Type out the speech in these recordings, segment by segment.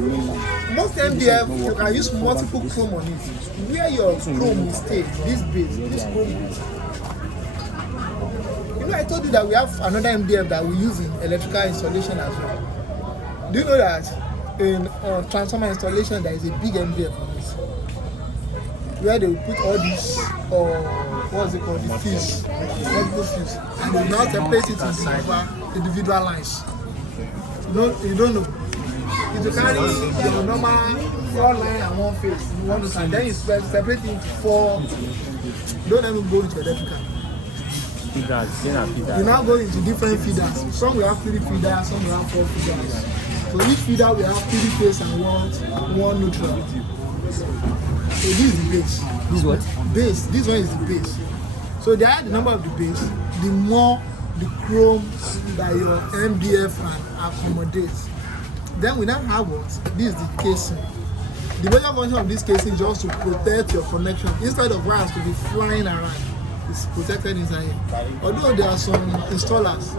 Most MDF, you can use multiple chrome on it. Where your chrome will stay, this base, this chrome base. You know, I told you that we have another MDF that we use in electrical installation as well. Do you know that in transformer installation there is a big MDF on this? Where they will put all these, what's it called, the fuse, multiple fuse, and they will now separate it into individual lines. You don't know. If you carry your normal 4 line and 1 phase, you want to, and then you separate it into 4. Don't even go into electrical. You now go into different feeders. Some will have 3 feeders, some will have 4 feeders. So each feeder will have 3 phase and 1 neutral. So this is the base. This is what? Base. This one is the base. So the higher the number of the base, the more the chrome that your MDF can accommodate. Then we now have what? This is the casing. The major function of this casing is just to protect your connection. Instead of wires to be flying around, it's protected inside here. Although there are some installers,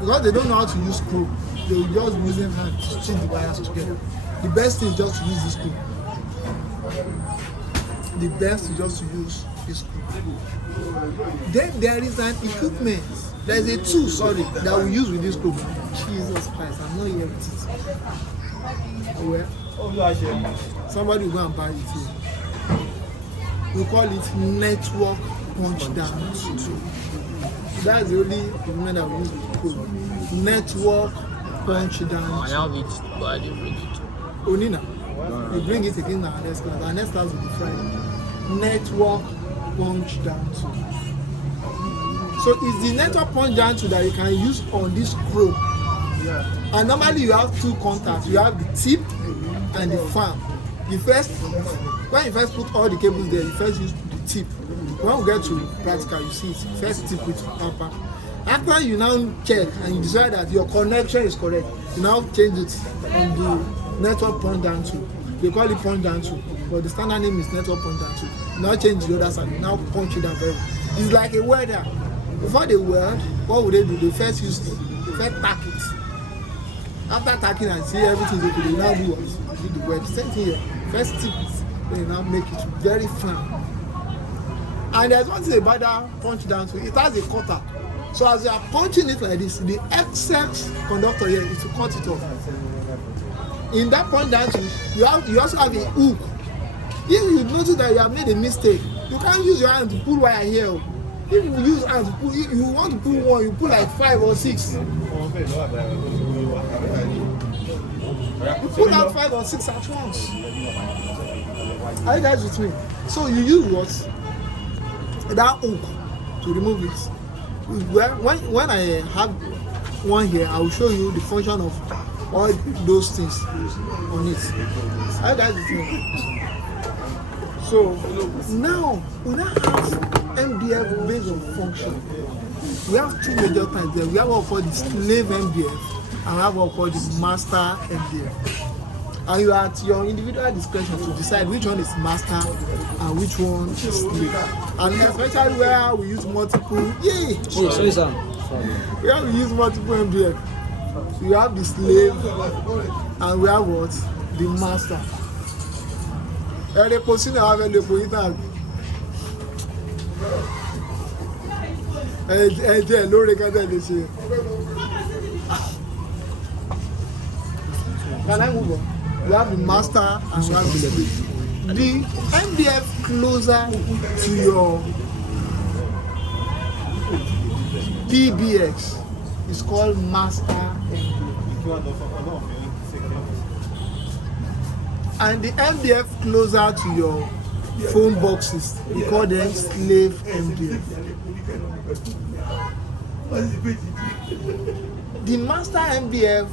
because they don't know how to use screw, they will just use them hand to stitch the wires together. The best thing is just to use this screw. The best is just to use this screw. Then there is an equipment. There is a tool, that we use with this screw. Jesus Christ, I'm not here with it. Well, somebody will go and buy it here. We call it network punch down tool. That's the only equipment that we use with the screw. Network punch down. I have it, but I didn't bring it. Onina, you bring it again in our next class. Our next class will be Friday. Network punch down tool. So it's the network punch down tool that you can use on this screw. Yeah. And normally you have 2 contacts. You have the tip and the fan. When you first put all the cables there, you first use the tip. When we get to practical, you see it. First tip with upper. After you now check and you decide that your connection is correct, you now change it on the network punch down tool. They call it punch down tool, but the standard name is network punch down tool. You now change the other side. You now punch it down very well. It's like a welder. Before they weld, what would they do? They first tack it. After tacking and see everything is okay, they now do what? Do the weld. Same thing here. First tip it, then you now make it very firm. And there's one thing about that punch down tool. It has a cutter. So as you are punching it like this, the excess conductor here is to cut it off. In that punch down tool, you also have a hook. If you notice that you have made a mistake, you can't use your hand to pull wire here. If you use hand to pull, if you want to pull one, you pull like 5 or 6. You pull out 5 or 6 at once. Are you guys with me? So you use what? That hook to remove it. When I have one here, I will show you the function of all those things on it. Are you guys with me? So now we now have MDF based on function. We have 2 major types there. We have what called the slave MDF and we have what called the master MDF. And you are at your individual discretion to decide which one is master and which one is slave. And especially where we use multiple, where we use multiple MDF. We have the slave and we have what? The master. Can I move on? We have the master and we have the slave. The MDF closer to your PBX is called master MDF. And the MDF closer to your phone boxes, we call them slave MDF. The master MDF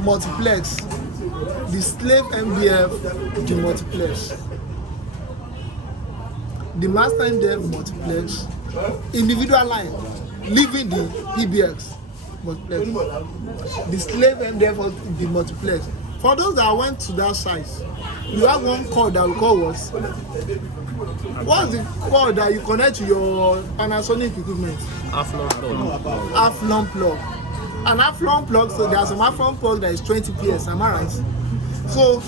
multiplex, the slave MDF the multiplex. The master MDF multiplex, individual line, leaving the PBX multiplex. The slave MDF the multiplex. For those that went to that size, you have one cord that we call what? What's the cord that you connect to your Panasonic equipment? Half-long plug. Half-long plug. an Aflon plug, so there's some Aflon plug that is 20 PS, am I right? So,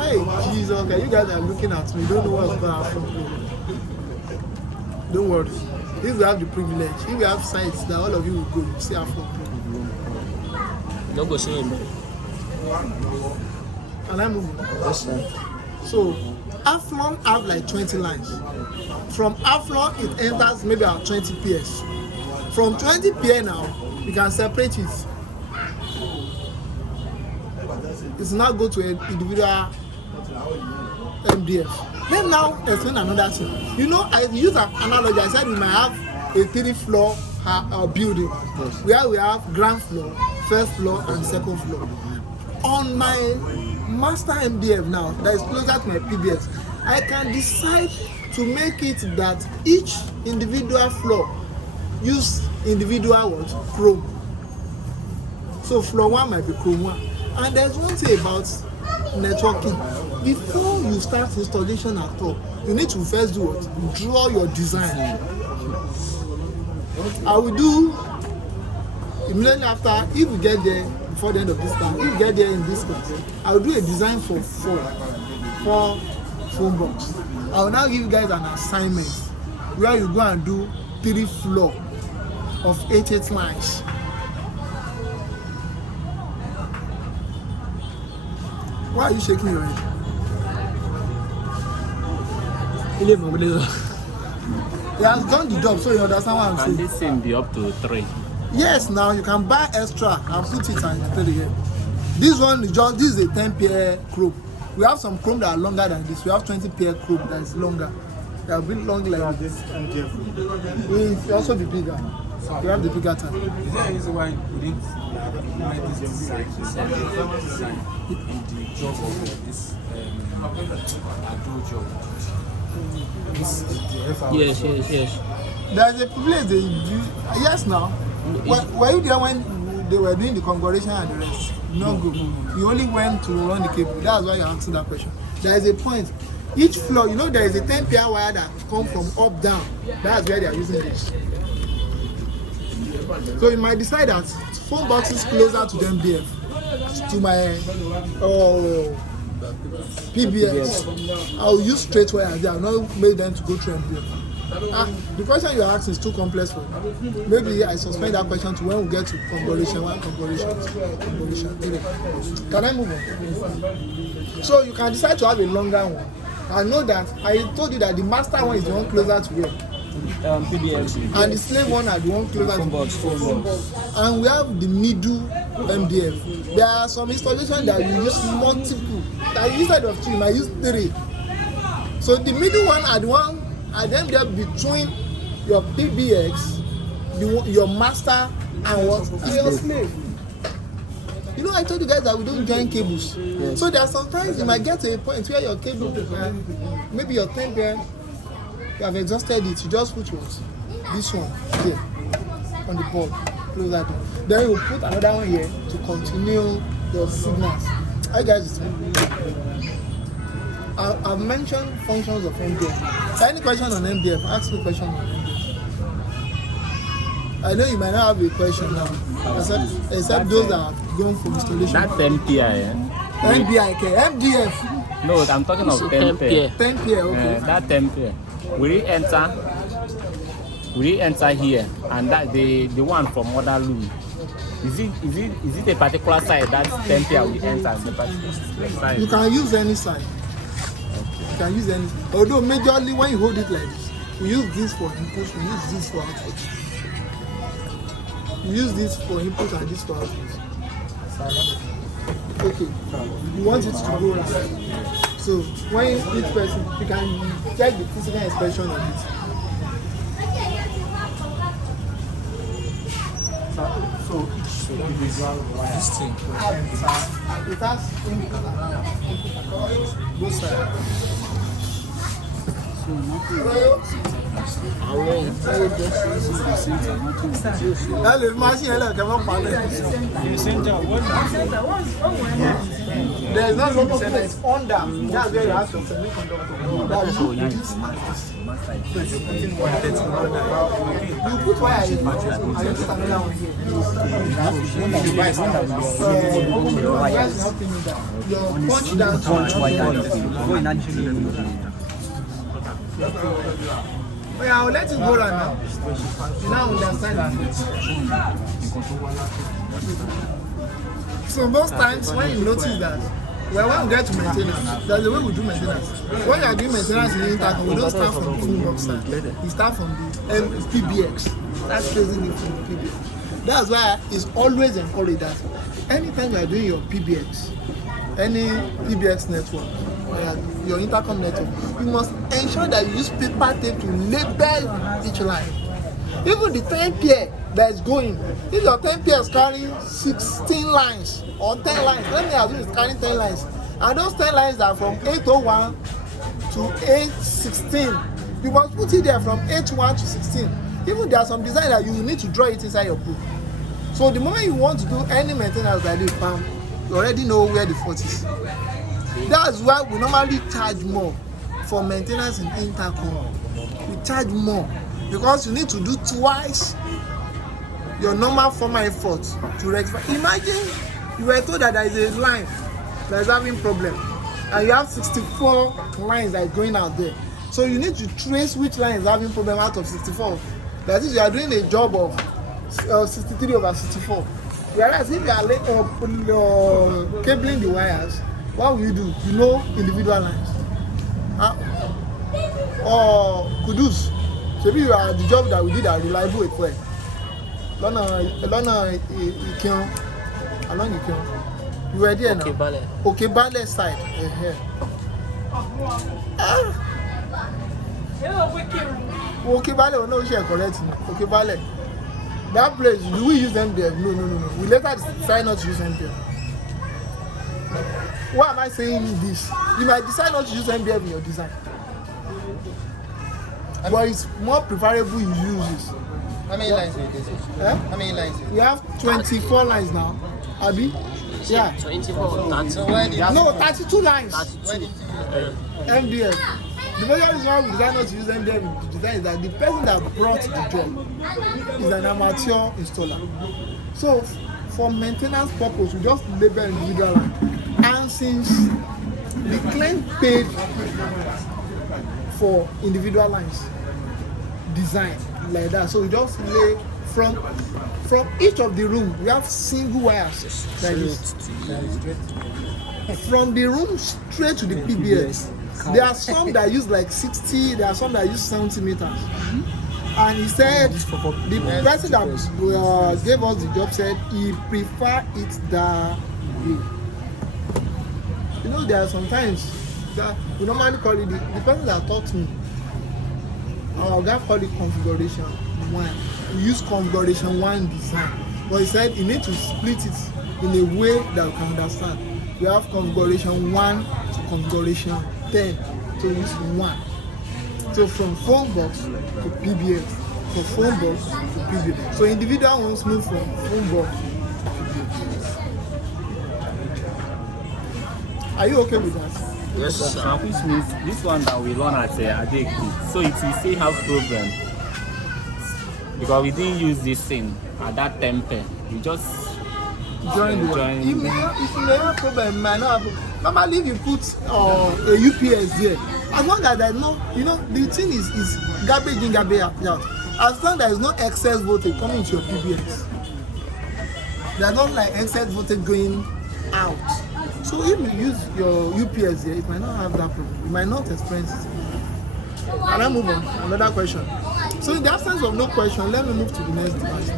hey, Jesus, okay, you guys are looking at me, you don't know what's going to happen. Don't worry. If we have the privilege, if we have sites that all of you will go, you see Aflon plug. Don't go see him. And I'm moving. Yes, sir. So, Aflon have like 20 lines. From Aflon, it enters maybe at 20 PS. From 20 PS now, you can separate it. It's not go to an individual MDF. Then now, explain another thing. You know, I use an analogy. I said we might have a 3-floor building. Yes. Where we have ground floor, first floor, and second floor. On my master MDF now, that is closer to my PBX, I can decide to make it that each individual floor use individual what? Chrome. So floor 1 might be Chrome 1. And there's one thing about networking. Before you start installation at all, you need to first do what? Draw your design. I will do immediately after, if we get there before the end of this time, if we get there in this class, I will do a design for four phone box. I will now give you guys an assignment where you go and do 3 floor of 8 lines. Why are you shaking your head? He has done the job, so you understand what I'm saying. Can this thing be up to 3? Yes, now you can buy extra and put it and put it here. This one is just, this is a 10 pair chrome. We have some chrome that are longer than this. We have 20 pair chrome that is longer. They are a bit long like this. Will also be bigger. We have the bigger type. Is there a reason why we didn't implement this design in the job of this Ado job? Yes. There's a place they do. Yes, now. Were you there when they were doing the configuration and the rest? No good. You only went to run the cable. That's why you're asking that question. There is a point. Each floor, you know, there is a 10 pair wire that come from up down. That's where they are using this. So you might decide that phone boxes closer to the MDF, to my PBX. I'll use straight wires there. I'll not make them to go through MDF. The question you asked is too complex for me. Maybe I suspend that question to when we get to configuration. Can I move on? So you can decide to have a longer one. I know that I told you that the master one is the one closer to where? PBX. And the slave one are the one closer to phone box. And we have the middle MDF. There are some installations that you use multiple. That instead of 2, you might use 3. So the middle one are the one and then they're between your PBX, your master, and what? And your slave. You know, I told you guys that we don't join cables. Yes. So there are sometimes you might get to a point where your cable, maybe your 10 pair, you have exhausted it. You just put what? This one here on the board, close that door. Then you put another one here to continue your signals. Hi guys, I've mentioned functions of MDF. So any question on MDF, ask me a question on MDF. I know you might not have a question now, except those that are going for installation. That 10 PI, eh? MDF. No, I'm talking of 10 PI. 10 pair, okay. That 10 PI. Will it enter here? And that the one from other loom. Is it a particular side that 10 PI will enter? The particular side? You can use any side. You can use any. Although majorly when you hold it like this, we use this for input, we use this for output. You use this for input and this for output. Okay. You want it to go around. So when each person, you can check the physical expression of it. So each individual this thing It has input around both sides. There is no semiconductor, it's under. That's where you have your semiconductor. That you use masters. So you put in wire. You put wire here, and you put another one here. Your punch down to yeah, I'll let you go right now. You now understand. So most times when you notice that, well, when we get to maintenance, that's the way we do maintenance. When you are doing maintenance in INTERCOM, we don't start from the full box side. We start from the PBX. That's facing it from the PBX. That's why it's always encouraged that anytime you are doing your PBX, any PBX network, your INTERCOM network, you must ensure that you use paper tape to label each line. Even the 10 pair that is going, if your 10 pair is carrying 16 lines or 10 lines, let me assume it's carrying 10 lines, and those 10 lines are from 801 to 816. You must put it there from 801 to 16. Even there are some design that you need to draw it inside your book. So the moment you want to do any maintenance like this, bam, you already know where the fault is. That's why we normally charge more for maintenance in INTERCOM. We charge more because you need to do twice your normal formal effort to rectify. Imagine you were told that there is a line that is having problem and you have 64 lines that are going out there. So you need to trace which line is having problem out of 64. That is, you are doing a job of 63/64. Whereas if you are cabling the wires, what will you do? You know individual lines. Or Kudus, maybe you are the job that we did at Reliable Equipment. Along Ikion. You were there now. Okay, Bale side. Okay, Bale, no, she correct. Okay, Bale. That place, do we use MDF? No. We later decide not to use MDF. Why am I saying this? You might decide not to use MDF in your design. But it's more preferable you use this. How many lines are this? How many lines? We have 24 lines now. Abi? Yeah. 24. No, 32 lines. MDF. The major reason why we decide not to use MDF in the design is that the person that brought the job is an amateur installer. So for maintenance purpose, we just label individual line. And since the client paid for individual lines design like that, so we just lay from each of the room. We have single wires like this. From the room straight to the PBX. There are some that use like 60, there are some that use 70 meters. And he said, the person that gave us the job said he prefer it that way. You know, there are sometimes that we normally call it, the person that taught me, our guy called it configuration 1. We use configuration 1 design. But he said you need to split it in a way that we can understand. We have configuration 1 to configuration 10 to use 1. So from phone box to PBX, from phone box to PBX. So individual ones move from phone box to PBX. Are you okay with that? Yes, sir. Which means this one that we run at Adek, so it will still have problem because we didn't use this thing at that temper. We just join. If you may have problem, you might not have. Normally, if you put a UPS there, as long as there's no, the thing is garbage in, garbage out. As long as there is no excess voltage coming into your PBX, there's not like excess voltage going out. So if you use your UPS here, it might not have that problem. You might not experience it. And I move on. Another question. So in the absence of no question, let me move to the next device.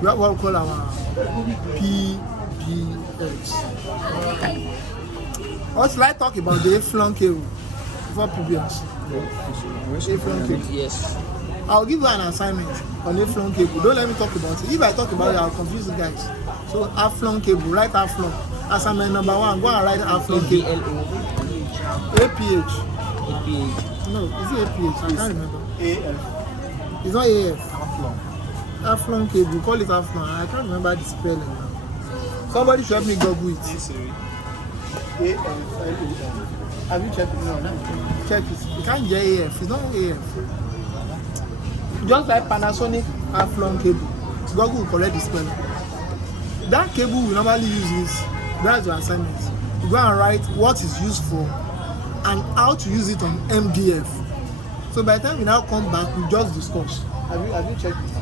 We have what we call our PBX. Or should I talk about the A-flung cable before PBX? A-flung cable. Yes. I'll give you an assignment on A-flung cable. Don't let me talk about it. If I talk about it, I'll confuse you guys. So A-flung cable, write A-flung. Assignment number 1, go and write A-flung cable. APH. No, is it APH? I can't remember. AF. It's not AF. Aflong. Aflong cable. Call it Aflong. I can't remember the spelling now. Somebody should help me Google it. AFLON. Have you checked it? No, let me check it. You can't get AF. It's not AF. Just like Panasonic Aflong cable. Google will correct the spelling. That cable we normally use is, that's your assignment. You go and write what is used for and how to use it on MDF. So by the time we now come back, we just discuss. Have you checked it?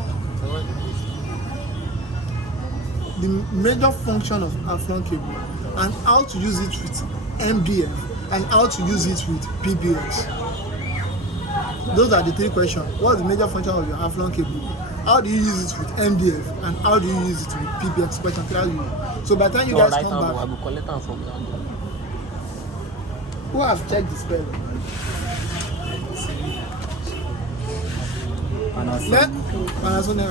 The major function of Aflong cable and how to use it with MDF and how to use it with PBX. Those are the three questions. What is the major function of your Aflong cable? How do you use it with MDF and how do you use it with PBX? Question. So by the time you guys come back, who have checked the spelling? Panasonic.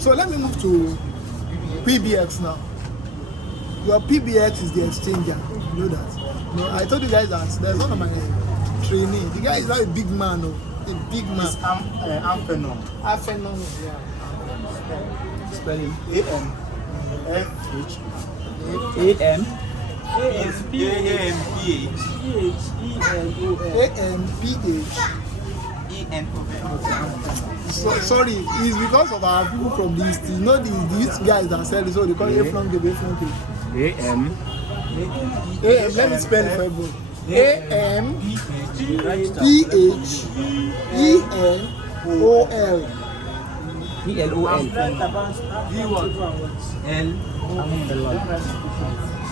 So let me move to PBX now. Your PBX is the exchanger. You know that. No, I told you guys that there's one of my trainee. The guy is not a big man, no. A big man. It's Amphenon. Afenon, yeah. Spelling AMFH. AM. AMPH. Sorry, it's because of our people from the east. You know these guys that sell it, so they call it Aflong cable. AM. Let me spell it for everyone. AMPHENOL.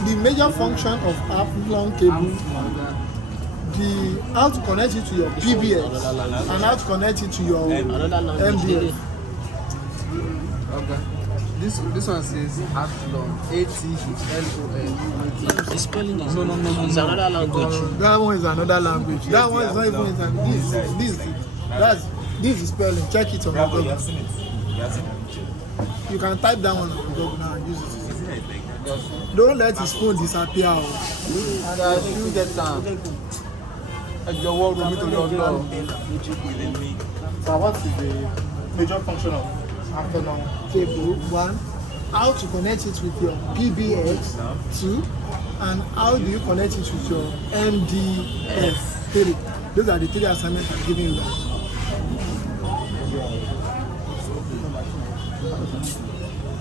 The major function of Aflong cable, how to connect it to your PBX and how to connect it to your MDF. Okay. This one says Aflong. ATLON. The spelling is No. it's another language. That one is another language. That one is not even this is spelling. Check it on Google. You can type that one on Google now and use it. Don't let his phone disappear. And you get down. Your world will meet on your door. So what is the major function of Aflong Cable 1, how to connect it with your PBX 2, and how do you connect it with your MDF 3. Those are the 3 assignments I'm giving you guys.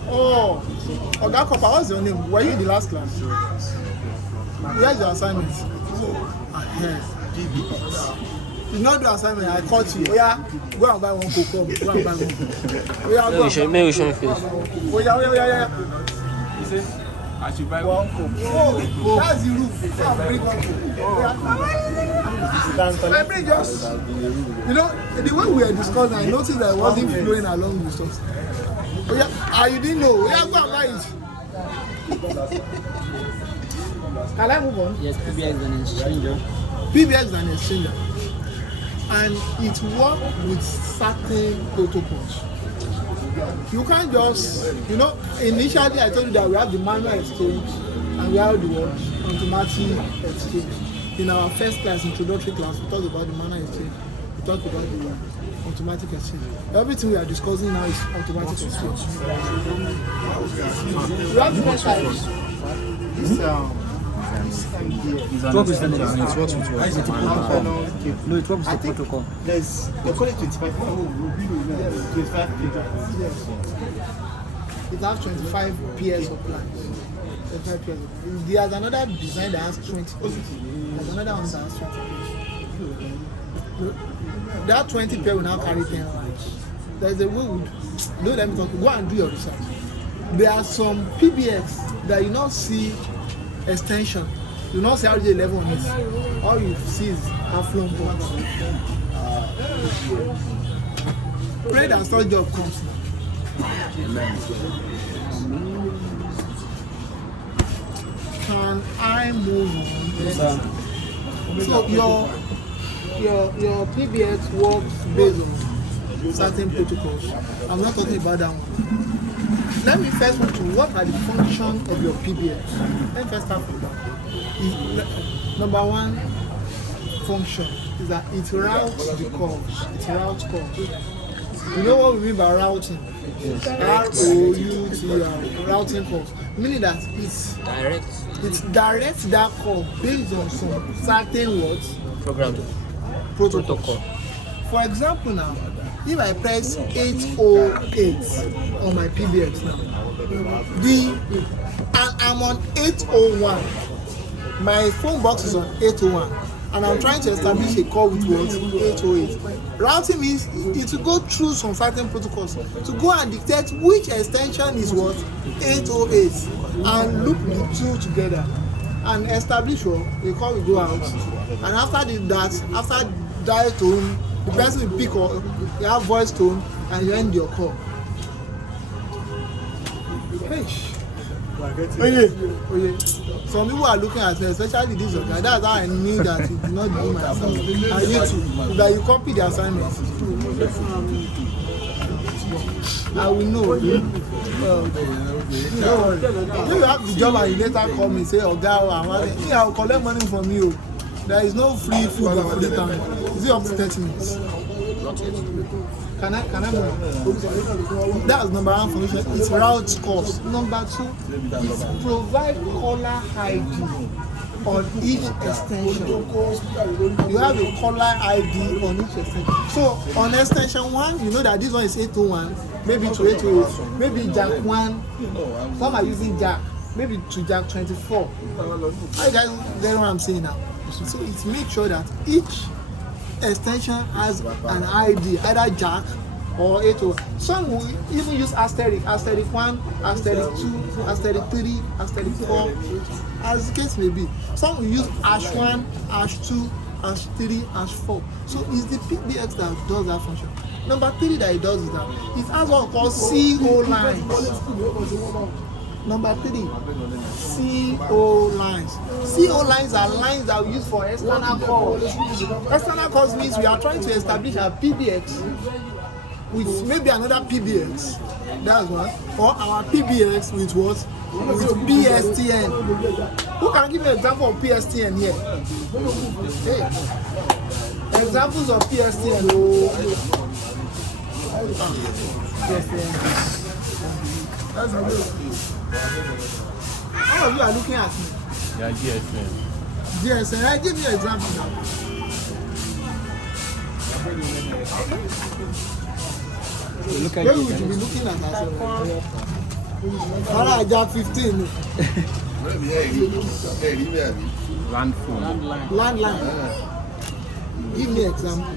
Oh, Oga Kopa, what's your name? Were you in the last class? Where's your assignment? PBX. You not do assignment, I caught you. Oh yeah, go and buy one coke. Go and buy one coke. Oh yeah, go and buy Maybe we should finish. Oh yeah. He says I should buy one coke. Oh, that's the roof. Bring one coke. I bring just, you know, the way we were discussing, I noticed that it wasn't flowing along with us. Oh yeah, you didn't know. Oh yeah, go and buy it. Can I move on? Yes, PBX is an exchanger. PBX is an exchanger. And it works with certain protocols. You can't just, you know, initially I told you that we have the manual exchange and we have the automatic exchange. In our first class, introductory class, we talked about the manual exchange. We talked about the automatic exchange. Everything we are discussing now is automatic exchange. We have different types. This What is the name? It's what? No, it works with the protocol. they call it 25 pages. Yes. It has 25 pairs of lines. 25 pairs. There's another design that has 20 pairs. There's another one that has 20 pairs. That 20 pair will now carry 10 lines. There's a way no, let me talk. Go and do your research. There are some PBX that you not see extension. You not see RJ11 on it. All you see is Aflong box. Pray that store job comes now. Can I move on? So your PBX works based on certain protocols. I'm not talking about that one. Let me first move to what are the functions of your PBX. Let me first start from that. Number 1 function is that it routes the call. It routes call. You know what we mean by routing? R-O-U-T-R, routing calls. Meaning that it directs that call based on some certain words. Protocol. For example now, if I press 808 on my PBX now, and I'm on 801, my phone box is on 801, and I'm trying to establish a call with what? 808. Routing means it will go through some certain protocols to go and dictate which extension is what? 808, and loop the two together and establish what the call will go out. And after after dial tone, the person will pick up, you have voice tone, and you end your call. Hey. Some people are looking at me, especially this guy. That's how I knew that it did not do my assignment. And you too, that you copy the assignment. I will know. Don't worry. If you have the job and you later call me, say, oh God, I will collect money from you. There is no free food or free time. Is it up to 30 minutes? Not yet. Can I move? That's number one function. It routes calls. Number two, it provides caller ID on each extension. You have a caller ID on each extension. So on extension 1, you know that this one is 801, maybe to 808, maybe jack 1. Some are using jack, maybe to jack 24. How you guys get what I'm saying now? So it makes sure that each extension has an ID, either jack or 801. Some will even use asterisk 1, asterisk 2, asterisk 3, asterisk 4, as the case may be. Some will use #1, #2, #3, #4. So it's the PBX that does that function. Number 3 that it does is that it has what we call CO lines. Number 3, CO lines. CO lines are lines that we use for external calls. External calls means we are trying to establish a PBX with maybe another PBX. That's one. Or our PBX with what? With PSTN. Who can give me an example of PSTN here? Hey. Examples of PSTN. PSTN. That's good. All of you are looking at me. Yeah, GSM. GSM. I give you an example now. Maybe we should be looking at ourselves. Jack 15. Land phone. Landline. Give me an example.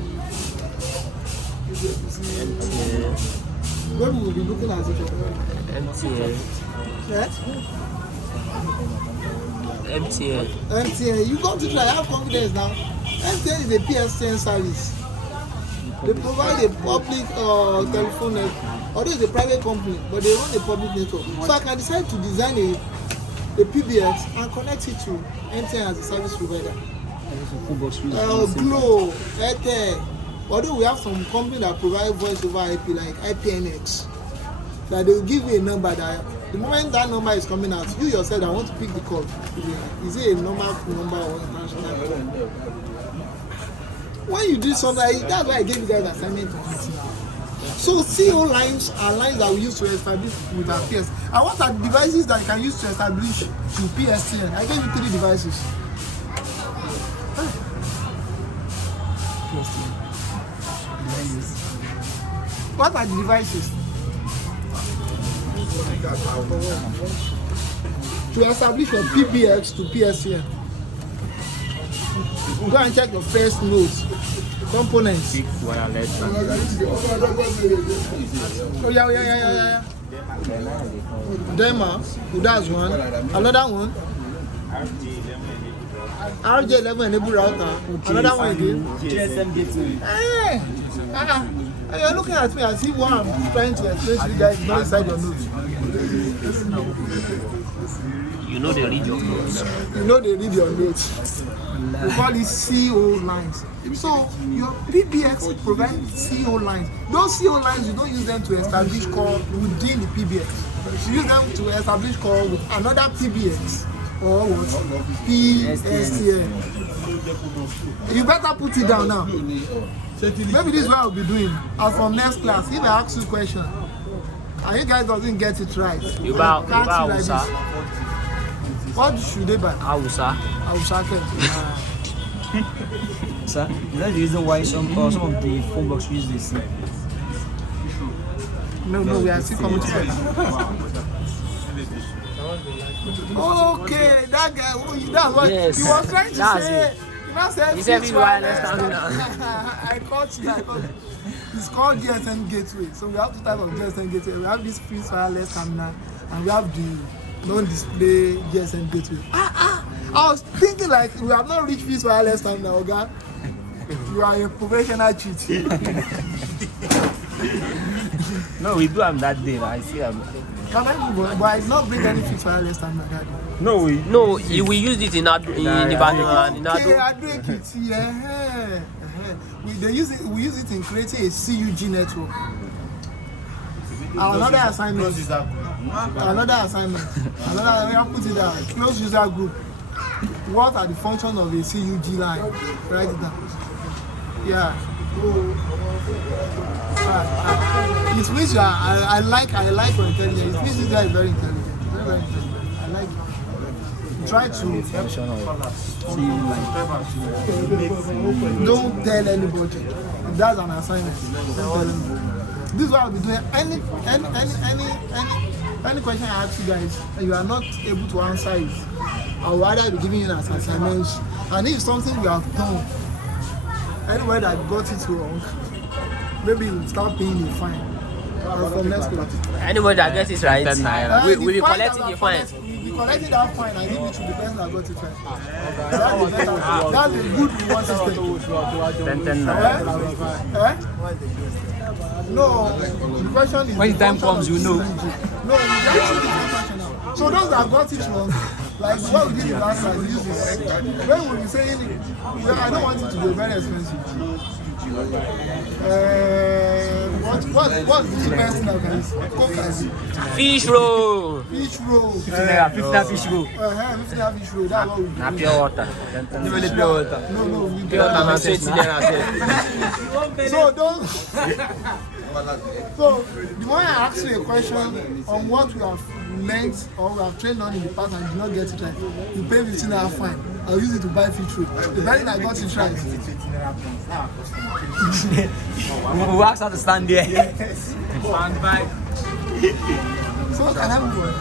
Maybe we'll be looking at it. MTN. Yes? MTN. You got to try. Have confidence now. MTN is a PSTN service. They provide a public telephone network. Although it's a private company, but they run a public network. So I can decide to design a PBX and connect it to MTN as a service provider. Glow, Airtel. Although we have some companies that provide voice over IP like IPNX, that they will give you a number that the moment that number is coming out, you yourself that want to pick the call. Is it a normal number or international call? When you do something, that's why I gave you guys assignment on it. So CO lines are lines that we use to establish with our PS. And what are the devices that you can use to establish to PSTN? I gave you 3 devices. What are the devices? To establish your PBX to PSTN. Go and check your first nodes. Components. Wireless. Oh yeah. Dema, that's one. Another one. RJ11 enable router. Another one again. GSM gateway. You're looking at me as if what I'm trying to explain to you guys is not inside your notes. You know they read your notes. You know they read your notes. We call it CO lines. So your PBX provides CO lines. Those CO lines, you don't use them to establish call within the PBX. You use them to establish call with another PBX or what? PSTN. You better put it down now. Maybe this is what I'll be doing. As from next class, if I ask you a question and you guys doesn't get it right, You buy can't see like Hausa. this. What should they buy? Hausa. Hausa. Sir, is that the reason why some of the phone box use this? No, we are still coming to that. Okay, that guy, that's what Yes, he was trying to that's say. it. He said fixed we wireless wireless terminal. I caught you. It's called GSM Gateway. So we have two types of GSM Gateway. We have this fixed wireless terminal and we have the non-display GSM Gateway. I was thinking like we have not reached fixed wireless terminal, okay? You are a professional cheat. No, we do that day. I see him. Can I move on? But I did not bring any fixed wireless terminal that day. No, we. No, we used it in Ibadan and in Okay, Ado. I break it. Yeah. We use it in creating a CUG network. Another assignment. We have put it down. Closed user group. What are the functions of a CUG line? Write it down. Yeah. It means you are. I like your intelligence. It means this guy is very intelligent. Very intelligent. I like it. Try to don't tell anybody. That's an assignment. Don't tell anybody. This is what I'll be doing. Any question I ask you guys and you are not able to answer it, I will rather be giving you as assignments. And if something we have done, anybody that got it wrong, maybe you will start paying a fine. From next class. Anybody that gets it right, we will be collecting the fine. We'll be collecting that fine and give it to the person that got it right. That's a good reward system. 10 No, the question is When the time comes, you know. No, we just choose the question now. So those that got it wrong, like what we did in last class, use this. When we be saying, well, I don't want it to be very expensive. What's the cheapest thing I can use? Coke and Fish roll. fish roll. 50 fish roll. 50 fish roll. That's what we do. Na pure water. Never let pure water. No, we do. Pure water na 20 naira. So don't. So the moment I ask you a question on what we have learned or we have trained on in the past and did not get it right, you pay 15 naira fine. I'll use it to buy fish roll. The person that got it right. We'll ask her to stand there. So can I move on?